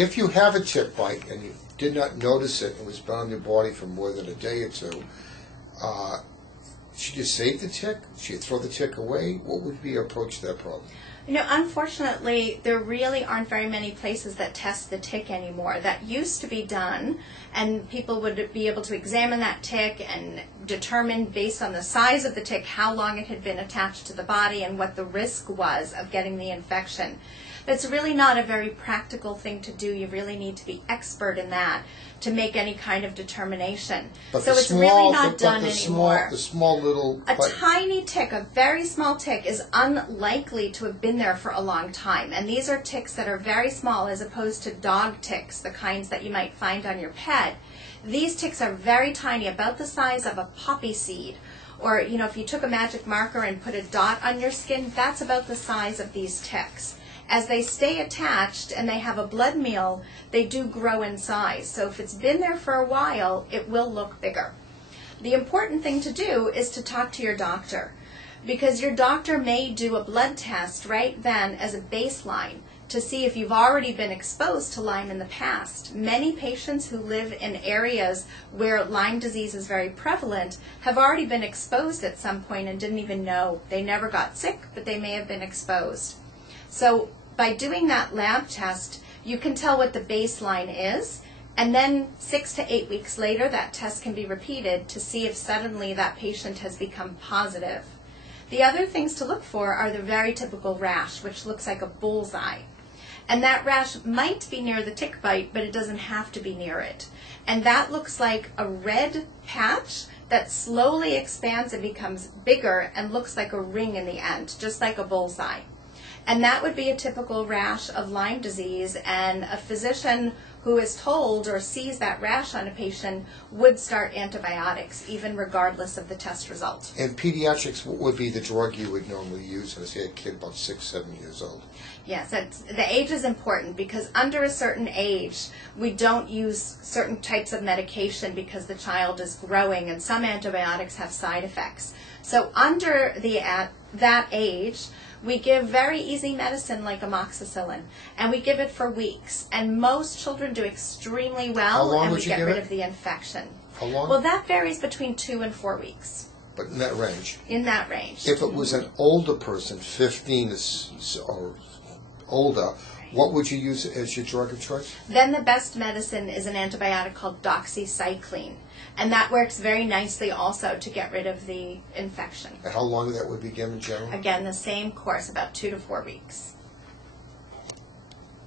If you have a tick bite and you did not notice it and was bound in your body for more than a day or two, should you save the tick? Should you throw the tick away? What would be your approach to that problem? You know, unfortunately, there really aren't very many places that test the tick anymore. That used to be done, and people would be able to examine that tick and determine, based on the size of the tick, how long it had been attached to the body and what the risk was of getting the infection. That's really not a very practical thing to do. You really need to be expert in that to make any kind of determination. But so it's really not done anymore. The small little... A tiny tick, a very small tick, is unlikely to have been there for a long time. And these are ticks that are very small as opposed to dog ticks, the kinds that you might find on your pet. These ticks are very tiny, about the size of a poppy seed. Or, you know, if you took a magic marker and put a dot on your skin, that's about the size of these ticks. As they stay attached and they have a blood meal, they do grow in size. So if it's been there for a while, it will look bigger. The important thing to do is to talk to your doctor, because your doctor may do a blood test right then as a baseline to see if you've already been exposed to Lyme in the past. Many patients who live in areas where Lyme disease is very prevalent have already been exposed at some point and didn't even know. They never got sick, but they may have been exposed. So by doing that lab test, you can tell what the baseline is, and then 6 to 8 weeks later, that test can be repeated to see if suddenly that patient has become positive. The other things to look for are the very typical rash, which looks like a bullseye. And that rash might be near the tick bite, but it doesn't have to be near it. And that looks like a red patch that slowly expands and becomes bigger and looks like a ring in the end, just like a bullseye. And that would be a typical rash of Lyme disease, and a physician who is told or sees that rash on a patient would start antibiotics, even regardless of the test result. In pediatrics, what would be the drug you would normally use as a kid about 6, 7 years old? Yes, the age is important, because under a certain age, we don't use certain types of medication because the child is growing, and some antibiotics have side effects. So under that age, we give very easy medicine like amoxicillin, and we give it for weeks. And most children do extremely well, and we get rid of the infection. How long? Well, that varies between 2 and 4 weeks. But in that range? In that range. If it was an older person, 15 or older, what would you use as your drug of choice? Then the best medicine is an antibiotic called doxycycline. And that works very nicely also to get rid of the infection. And how long that would be given in general? Again, the same course, about 2 to 4 weeks.